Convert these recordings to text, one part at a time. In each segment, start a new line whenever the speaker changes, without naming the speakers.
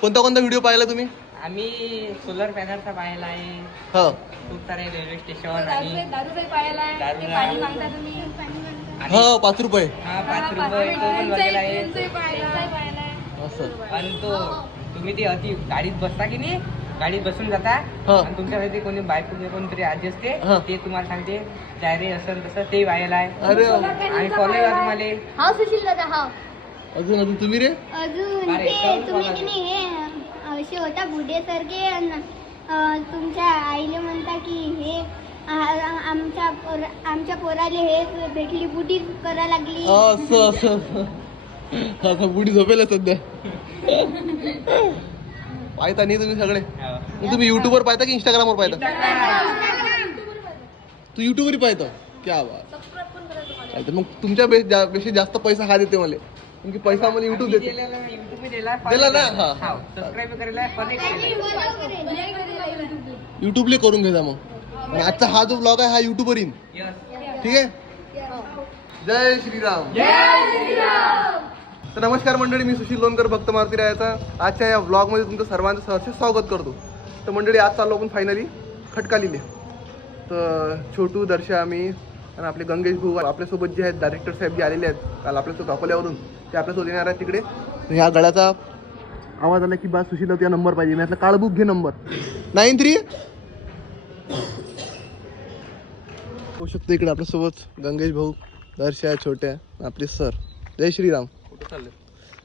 कोणता कोणता व्हिडिओ पाहिला तुम्ही?
आम्ही सोलर पॅनलचा पाहिला आहे.
हा.
खूप सारे रेल्वे स्टेशन
दारू
आणि
हा पाच रुपये.
हा पाच रुपये तो पण आहे.
असं.
आणि तो तुम्ही ते अति गाडीत बसता की नाही? गाडीत बसून जाता.
हा.
आणि तुमच्याकडे ते कोणी बायको किंवा कोणतरी आजी असते
हा.
ते तुम्हाला सांगते काय रे असं तसं. ते व्हायला आहे.
अरे
आणि
आहे.
तुम्हाला.
हा सुशील दादा हा
अजून अजून तुम्ही रे?
अजून
अरे,
ते
करून
तुम्ही
बघा.
की नाही हे? असे होता बुढेसारखे तुमच्या आईले म्हणता की हे आमच्या पोर आमच्या पोराले हे भेटली बुटी करा लागली.
असं असं बुडी झोपेल सध्या. पाहता नाही तुम्ही सगळे? मग तुम्ही युट्यूबवर पाहता की इंस्टाग्रामवर पाहता? तू युट्यूबवर पाहतो? क्या बात. मग तुमच्या पेक्षा जास्त पैसा हा देते मला. कारण की पैसा मला युट्यूब देते.
युट्यूब दिला
दिला ना? हा.
सबस्क्राईब करायला कनेक्ट केलं
युट्यूबले करून घ्या मग. आणि आजचा हा जो ब्लॉग आहे हा युट्यूबवर येईन. ठीक आहे? जय श्रीराम. तर नमस्कार मंडळी मी सुशील लोणकर भक्त मारुती रायाचा. आजच्या या व्लॉगमध्ये तुमचं सर्वांचं सहर्ष स्वागत करतो. तर मंडळी आज चाललो आपण फायनली खटकालीले. तर छोटू दर्शा मी आणि आपले गंगेश भाऊ आपल्यासोबत जे आहेत डायरेक्टर साहेब जे आलेले आहेत काल आपल्यासोबत अकोल्यावरून ते आपल्यासोबत येणार आहेत तिकडे. ह्या गळ्याचा आवाज आला की बा सुशील या नंबर पाहिजे. मी म्हटलं काळबुक घे नंबर नाईन थ्री होऊ शकतो इकडे आपल्यासोबत गंगेश भाऊ दर्शा छोट्या आपले सर जय श्रीराम.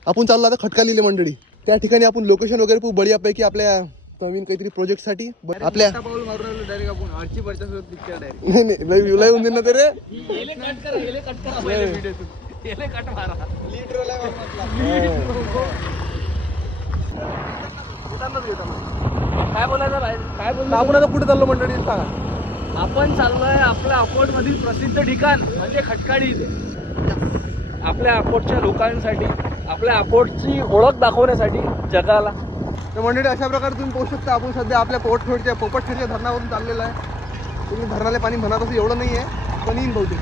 आपण चाललो आता खटका लिहिले मंडळी. त्या ठिकाणी आपण लोकेशन वगैरे खूप बढियापैकी आपल्या नवीन काहीतरी प्रोजेक्टसाठी नाही नाही लय होऊन रे.
काय बोलायचं बाहेर? काय
आपण आता कुठे चाललो मंडळी? सांगा.
आपण चाललोय आपल्या अकोट मधील प्रसिद्ध ठिकाण म्हणजे खटकाळी इथे. आपल्या अकोटच्या लोकांसाठी आपल्या अकोटची ओळख दाखवण्यासाठी जगाला.
तर मंडळी अशा प्रकारे तुम्ही पाहू शकता आपण सध्या आपल्या पोटखेडच्या पोपटखेडच्या धरणावरून चाललेलं आहे. तुम्ही धरणाला पाणी म्हणत असं एवढं नाही आहे पण येईन बहुतेक.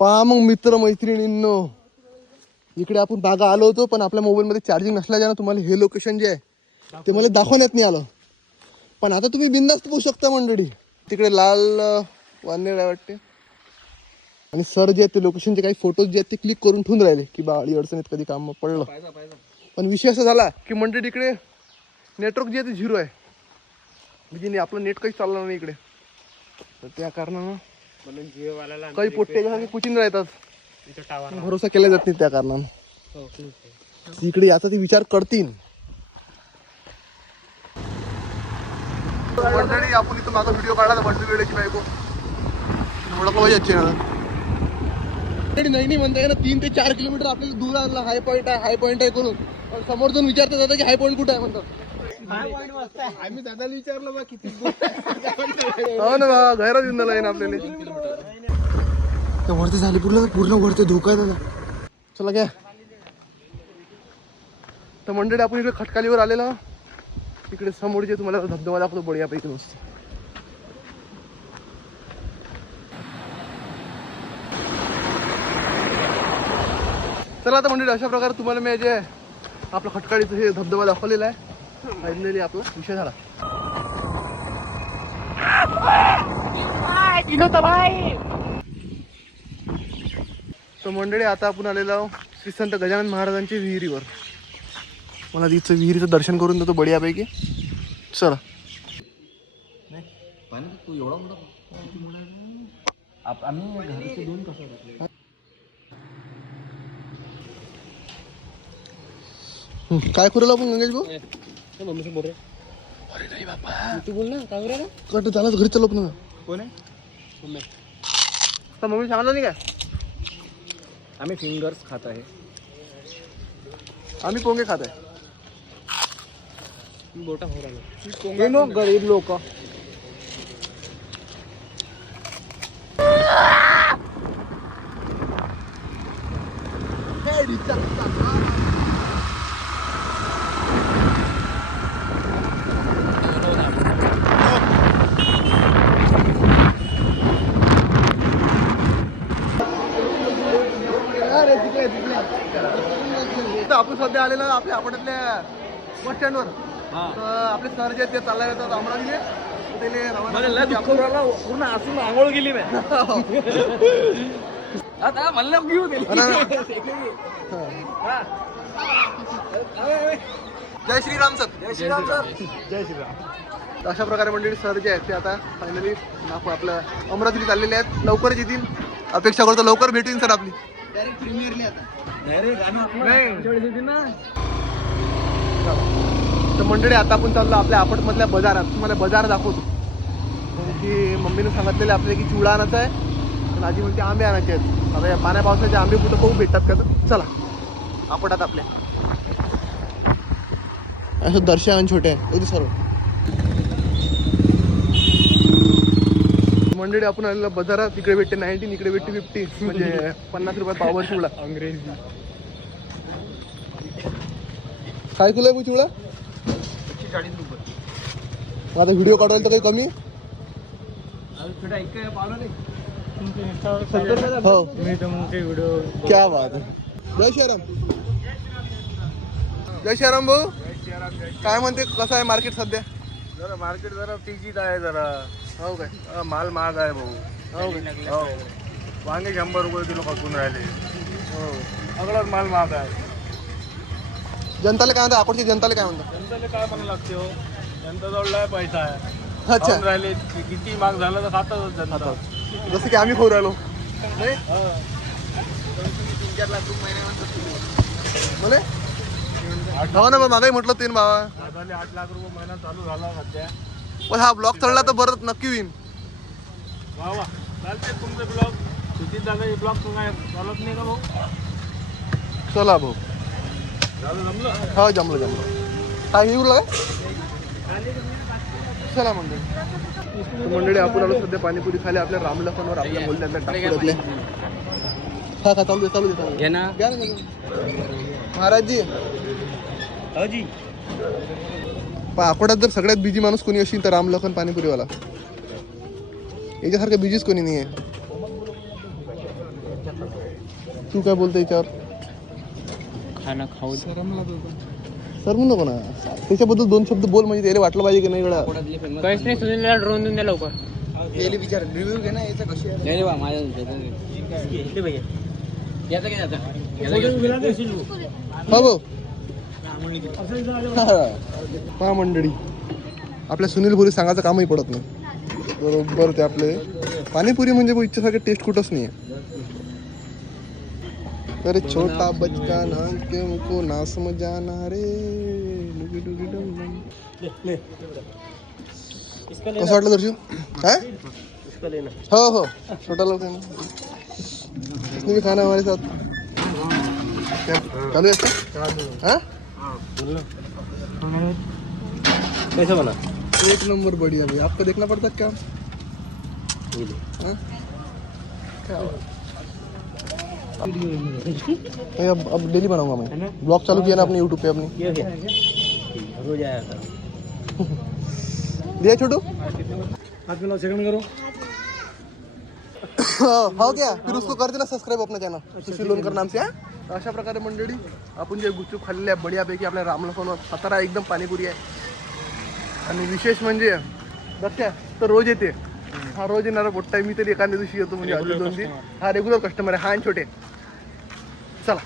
पहा मग मित्र मैत्रिणींनो इकडे आपण बागा आलो होतो पण आपल्या मोबाईलमध्ये चार्जिंग नसल्याच्यानं तुम्हाला हे लोकेशन जे आहे ते मला दाखवण्यात नाही आलं. पण आता तुम्ही बिंदास्त पोहू शकता मंडळी. तिकडे लाल वानेर आहे वाटते. आणि सर जे आहेत ते लोकेशनचे काही फोटोज जे आहेत ते क्लिक करून ठेवून राहिले की बा अडी अडचणीत कधी काम पडलं. पण विषय असा झाला की मंडळी इकडे नेटवर्क जे आहे ते झिरो आहे. म्हणजे नाही आपलं नेट काही चाललं नाही इकडे. तर त्या कारणानं काही पोट्टे कुचिन राहतात. भरोसा केला जात नाही त्या कारणानं. इकडे आता ते विचार करतील. मंडळी आपण इथं मागं व्हिडिओ काढला बंडू वेळेची बायको. नाही नाही म्हणता ना तीन ते चार किलोमीटर आपल्याला दूर आणला हाय पॉईंट आहे हाय पॉईंट आहे करून. पण समोर जाऊन विचारतात दादा की हाय पॉईंट कुठं आहे म्हणतात. आम्ही दादाला विचारलं बा किती हो ना बा झाला आहे ना आपल्याला. वरती झाली पूर्ण पूर्ण वरती धोका आहे दादा. चला घ्या. तर मंडळी आपण इकडे खटकालीवर आलेलो तिकडे समोर जे तुम्हाला धबधबा दाखवतो बढियापैकी नुसतं चला आता मंडळी अशा प्रकारे तुम्हाला मी जे आपलं खटकाळीचं हे धबधबा दाखवलेला आहे फायनली आपला विषय झाला. तर मंडळी आता आपण आलेलो आहोत श्री संत गजानन महाराजांच्या विहिरीवर. मला तिचं विहिरीचं दर्शन करून देतो बढियापैकी. चला. हम्म, काय करू आपण गंगेश भाऊ? अरे नाही बाबा
तू बोल ना काय करा
कट घरी चलो पण
कोण आहे?
तर मम्मी नाही काय
आम्ही फिंगर्स खात आहे.
आम्ही पोंगे खात आहे.
हो राहिला. गरीब लोक.
आपण सध्या आलेला आपल्या आपण बस स्टँडवर. तर आपले सर जे आहेत ते चालले येतात अमरावतीले तर त्याले
मला लय दुःख पूर्ण असून आंघोळ गेली मी. आता म्हणलं घेऊ दिली
हा. जय श्रीराम सर.
जय श्रीराम सर. जय श्रीराम.
तर अशा प्रकारे मंडळी सर जे आहेत ते आता फायनली नागपूर आपल्या अमरावतीला चाललेले आहेत. लवकरच येतील. अपेक्षा करतो लवकर भेटून सर आपली. डायरेक्ट प्रीमियरली आता.
ना.
तर मंडळी आता आपण चाललो आपल्या आपटमधल्या बाजारात. तुम्हाला बाजार दाखवतो. की मम्मीने सांगितलेले आपल्याला की चिवडा आणायचा आहे. आणि आजी म्हणते आंबे आणायचे आहेत. आता या पाण्या पावसाचे आंबे कुठं खूप भेटतात का तर चला. आपटात आपल्या. असं दर्शन छोटे आहे. अगदी सर्व. मंडळी आपण आलेलो बाजारात. तिकडे भेटते नाईन्टीन इकडे भेटते फिफ्टी म्हणजे पन्नास रुपयात पावभर चिवडा.
अंग्रेजी.
काय आहे चिवडा?
चाळीस रुपये.
आता व्हिडिओ काढायला तर काही कमी?
छोटा एक पावलं नाही?
हो.
मी तुमचे व्हिडिओ
क्या बात आहे. जय श्रीराम. जय श्रीराम भाऊ. काय म्हणते कसं आहे मार्केट सध्या?
जरा मार्केट जरा तेजीत आहे जरा.
हो काय?
माल महाग आहे भाऊ.
हो काय?
हो. वांगे शंभर रुपये किलो खपून राहिले.
हो.
सगळाच माल महाग आहे.
जनताला काय म्हणतात? अकोटच्या जनताला काय म्हणतात?
जनताला काय पण लागते हो? जनताजवळ लय पैसा आहे.
अच्छा.
खाऊन राहिले किती महाग झालं तर खातातच जनता.
जसं की आम्ही खाऊ राहिलो. नाही?
हो.
ना मग मागाही म्हटलं तीन बाबा
दादाले आठ लाख रुपये महिना चालू झाला सध्या.
पण हा ब्लॉग चढला तर बरं नक्की होईन.
वा वा चालते तुमचे ब्लॉग. दादाचे ब्लॉग चालत नाही का भाऊ?
चला भाऊ.
जमलं
हा जमलं जमलं. हा येऊ काय? चला मंडळी. मंडळी आपण आलो सध्या पाणीपुरी खाली आपल्या रामलखनवर आपल्या टाकून आपल्या हा का चालू दे चालू दे चालू घ्या ना, पण अकोड्यात जर सगळ्यात बिजी माणूस कोणी असेल तर रामलखन पाणीपुरीवाला. याच्यासारखं बिजीच कोणी नाही आहे तू काय बोलतो याच्यावर?
खाना खाऊ
सर म्हणू नको ना. त्याच्याबद्दल दोन शब्द बोल म्हणजे त्याला वाटलं पाहिजे की नाही गड्या
काहीच नाही सुनीलला ड्रोन देऊन द्या लवकर.
विचार रिव्ह्यू घे ना याचा कशी
नाही रे बा माझ्या याचं काय जातं याचं घे.
हा भाऊ. पहा मंडळी. आपल्या सुनील भोरी सांगायचं कामही पडत नाही. बरोबर ते आपले. पाणीपुरी म्हणजे इच्छासारखं टेस्ट कुठंच नाही अरे छोटा बचका ना को ना समज जाना रे। डुगी डुगी डम डम. कसं वाटलं दर्शन काय हो? हो छोटा लोक आहे ना। इसने भी खाना हमारे साथ। क्या? चालू है इसका? हाँ?
कैसे बना?
एक नंबर बढ़िया भाई आपको देखना पड़ता है क्या? हाँ? क्या बात। नहीं, अब अब डेली बनाऊँगा मैं। ब्लॉग चालू किया ना अपने यूट्यूब पे अपनी।
रोज आया था
दिया छोटू?
हाथ मिलाओ सेकंड करो।
हो क्या? फिर उसको कर देना सब्सक्राइब अपना चॅनल सुशील लोणकर नाम से हा? अशा प्रकारे मंडळी आपण जे गुपचूप खाल्लेले आहे बढियापैकी आपल्या रामलखनवर सातारा एकदम पाणीपुरी आहे. आणि विशेष म्हणजे लक्षात तर रोज येते. हा रोज येणारा मोठा मी तरी एखाद्या दिवशी येतो म्हणजे दोन हा रेग्युलर कस्टमर आहे. हा आणि छोटे. चला.